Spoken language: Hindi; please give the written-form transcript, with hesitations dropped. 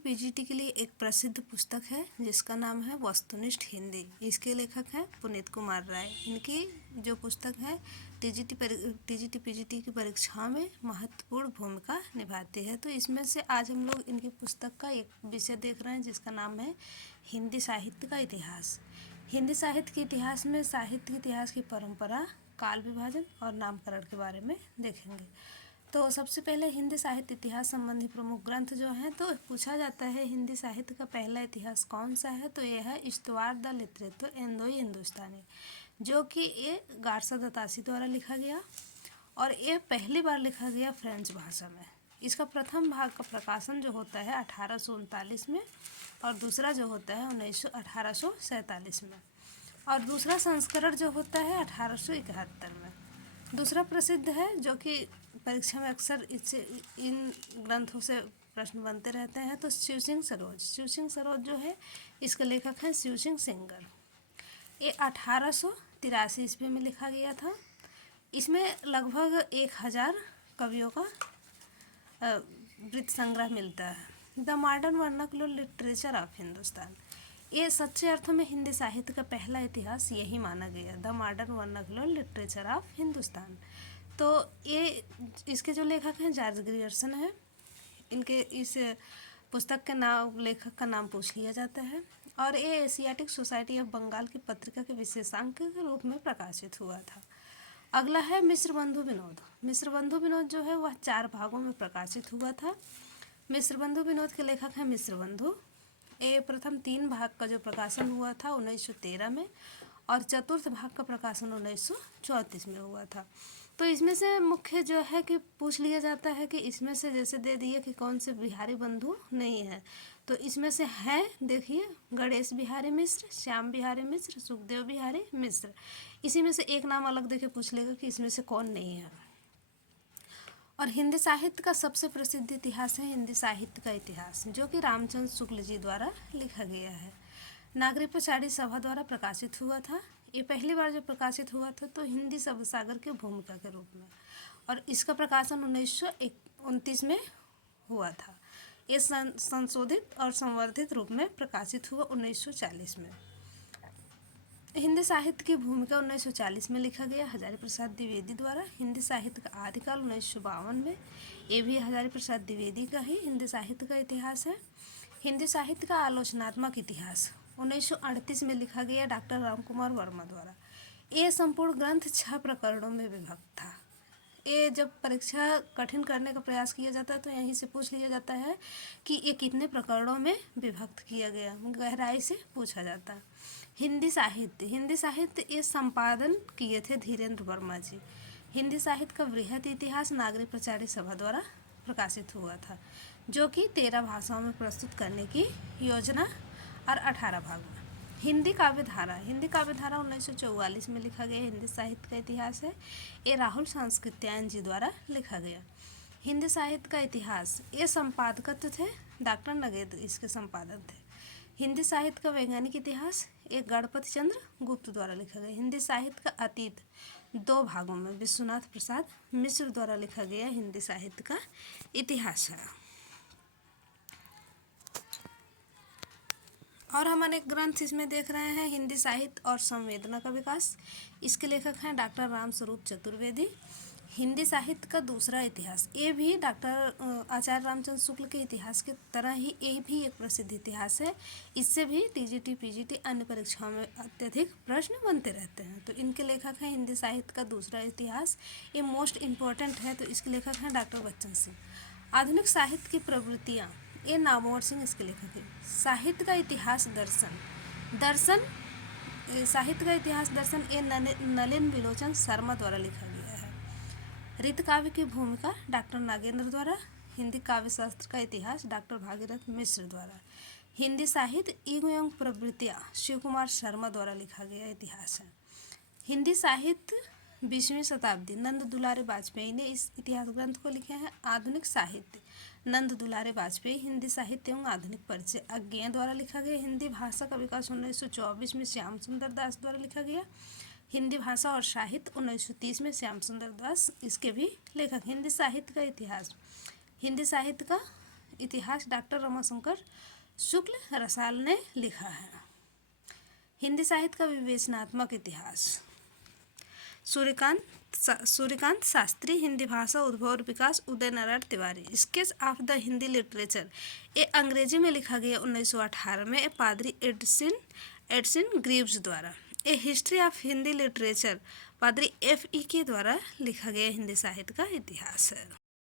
पीजीटी के लिए एक प्रसिद्ध पुस्तक है जिसका नाम है वस्तुनिष्ठ हिंदी। इसके लेखक हैं पुनीत कुमार राय। इनकी जो पुस्तक है टीजीटी पीजीटी की परीक्षाओं में महत्वपूर्ण भूमिका निभाती है। तो इसमें से आज हम लोग इनकी पुस्तक का एक विषय देख रहे हैं जिसका नाम है हिंदी साहित्य का इतिहास। हिंदी साहित्य के इतिहास में साहित्य के इतिहास की परंपरा, काल विभाजन और नामकरण के बारे में देखेंगे। तो सबसे पहले हिंदी साहित्य इतिहास संबंधी प्रमुख ग्रंथ जो हैं, तो पूछा जाता है हिंदी साहित्य का पहला इतिहास कौन सा है, तो यह है इश्तवार द लिटरेचर इंदोई हिंदुस्तानी, जो कि ये गारसा दतासी द्वारा लिखा गया और ये पहली बार लिखा गया फ्रेंच भाषा में। इसका प्रथम भाग का प्रकाशन जो होता है 1839 में और दूसरा जो होता है 1847 में और दूसरा संस्करण जो होता है 1871 में। दूसरा प्रसिद्ध है जो कि परीक्षा में अक्सर इन ग्रंथों से प्रश्न बनते रहते हैं, तो शिव सिंह सरोज जो है इसके लेखक हैं शिव सिंह सेंगर। ये 1883 ईस्वी में लिखा गया था। इसमें लगभग 1000 कवियों का वृत्त संग्रह मिलता है। The modern vernacular literature of Hindustan, ये सच्चे अर्थों में हिंदी साहित्य का पहला इतिहास यही माना गया, the modern vernacular literature of Hindustan. तो ये इसके जो लेखक हैं जॉर्ज ग्रियर्सन है। इनके इस पुस्तक के नाम लेखक का नाम पूछ लिया जाता है और ये एशियाटिक सोसाइटी ऑफ बंगाल की पत्रिका के विशेषांक के रूप में प्रकाशित हुआ था। अगला है मिश्र बंधु विनोद जो है वह 4 भागों में प्रकाशित हुआ था। मिश्र बंधु विनोद के लेखक हैं मिश्र बंधु। ये प्रथम 3 भाग का जो प्रकाशन हुआ था 1913 में और चतुर्थ भाग का प्रकाशन 1934 में हुआ था। तो इसमें से मुख्य जो है कि पूछ लिया जाता है कि इसमें से जैसे दे दिए कि कौन से बिहारी बंधु नहीं है, तो इसमें से है, देखिए, गणेश बिहारी मिश्र, श्याम बिहारी मिश्र, सुखदेव बिहारी मिश्र। इसी में से एक नाम अलग देके पूछ लेगा कि इसमें से कौन नहीं है। और हिंदी साहित्य का सबसे प्रसिद्ध इतिहास है हिंदी साहित्य का इतिहास, जो कि रामचंद्र शुक्ल जी द्वारा लिखा गया है। नागरिक सभा द्वारा प्रकाशित हुआ था। ये पहली बार जब प्रकाशित हुआ था तो हिंदी शब्द सागर के भूमिका के रूप में, और इसका प्रकाशन 1929 में हुआ था। ये संशोधित और संवर्धित रूप में प्रकाशित हुआ 1940 में। हिंदी साहित्य की भूमिका 1940 में लिखा गया हजारी प्रसाद द्विवेदी द्वारा। हिंदी साहित्य का आदिकाल 1952 में, ये भी हजारी प्रसाद द्विवेदी का ही हिंदी साहित्य का इतिहास है। हिंदी साहित्य का आलोचनात्मक इतिहास 1938 में लिखा गया डॉक्टर रामकुमार वर्मा द्वारा। ये संपूर्ण ग्रंथ 6 प्रकरणों में विभक्त था। ये जब परीक्षा कठिन करने का प्रयास किया जाता है तो यहीं से पूछ लिया जाता है कि ये कितने प्रकरणों में विभक्त किया गया, गहराई से पूछा जाता है। हिंदी साहित्य ये संपादन किए थे धीरेन्द्र वर्मा जी। हिंदी साहित्य का वृहद इतिहास नागरिक प्रचारी सभा द्वारा प्रकाशित हुआ था, जो कि 13 भाषाओं में प्रस्तुत करने की योजना और 18 भाग में। हिंदी काव्यधारा 1944 में लिखा गया हिंदी साहित्य का इतिहास है। ये राहुल सांस्कृत्यायन जी द्वारा लिखा गया। हिंदी साहित्य का इतिहास ये संपादकत्व थे डॉक्टर नगेंद्र, इसके संपादक थे। हिंदी साहित्य का वैज्ञानिक इतिहास एक गणपति चंद्र गुप्त द्वारा लिखा गया। हिंदी साहित्य का अतीत 2 भागों में विश्वनाथ प्रसाद मिश्र द्वारा लिखा गया हिंदी साहित्य का इतिहास है। और हम अनेक ग्रंथ इसमें देख रहे हैं। हिंदी साहित्य और संवेदना का विकास, इसके लेखक हैं डॉक्टर राम स्वरूप चतुर्वेदी। हिंदी साहित्य का दूसरा इतिहास, ये भी डॉक्टर आचार्य रामचंद्र शुक्ल के इतिहास की तरह ही ये भी एक प्रसिद्ध इतिहास है। इससे भी टीजीटी पीजीटी अन्य परीक्षाओं में अत्यधिक प्रश्न बनते रहते हैं। तो इनके लेखक हैं हिंदी साहित्य का दूसरा इतिहास, ये मोस्ट इम्पोर्टेंट है, तो इसके लेखक हैं डॉक्टर बच्चन सिंह। आधुनिक साहित्य की प्रवृत्तियाँ, ये नामवर सिंह इसके लेखक हैं। साहित्य का इतिहास साहित्य का इतिहास दर्शन ये नलिन विलोचन शर्मा द्वारा लिखा गया है। ऋत काव्य की भूमिका डॉक्टर नागेंद्र द्वारा। हिंदी काव्य शास्त्र का इतिहास डॉक्टर भागीरथ मिश्र द्वारा। हिंदी साहित्य एवं प्रवृत्तियाँ शिव कुमार शर्मा द्वारा लिखा गया इतिहास है। हिंदी साहित्य 20वीं शताब्दी नंद दुलारे वाजपेयी ने इस इतिहास ग्रंथ को लिखे हैं। आधुनिक साहित्य नंद दुलारे वाजपेयी, हिंदी साहित्य एवं आधुनिक परिचय अज्ञेय द्वारा लिखा गया। हिंदी भाषा का विकास 1924 में श्याम सुंदर दास द्वारा लिखा गया। हिंदी भाषा और साहित्य 1930 में श्याम सुंदर दास इसके भी लेखक। हिंदी साहित्य का इतिहास, हिंदी साहित्य का इतिहास डॉक्टर रमाशंकर शुक्ल रसाल ने लिखा है। हिंदी साहित्य का विवेचनात्मक इतिहास। सूर्यकांत शास्त्री, हिंदी भाषा उद्भव और विकास, Uday Narayan Tiwari. Sketch of the Hindi literature, ये अंग्रेजी में लिखा गया 1918 में पादरी एडसिन ग्रीव्स द्वारा। ए हिस्ट्री ऑफ हिंदी लिटरेचर, पादरी F.E. के द्वारा लिखा गया हिंदी साहित्य का इतिहास है।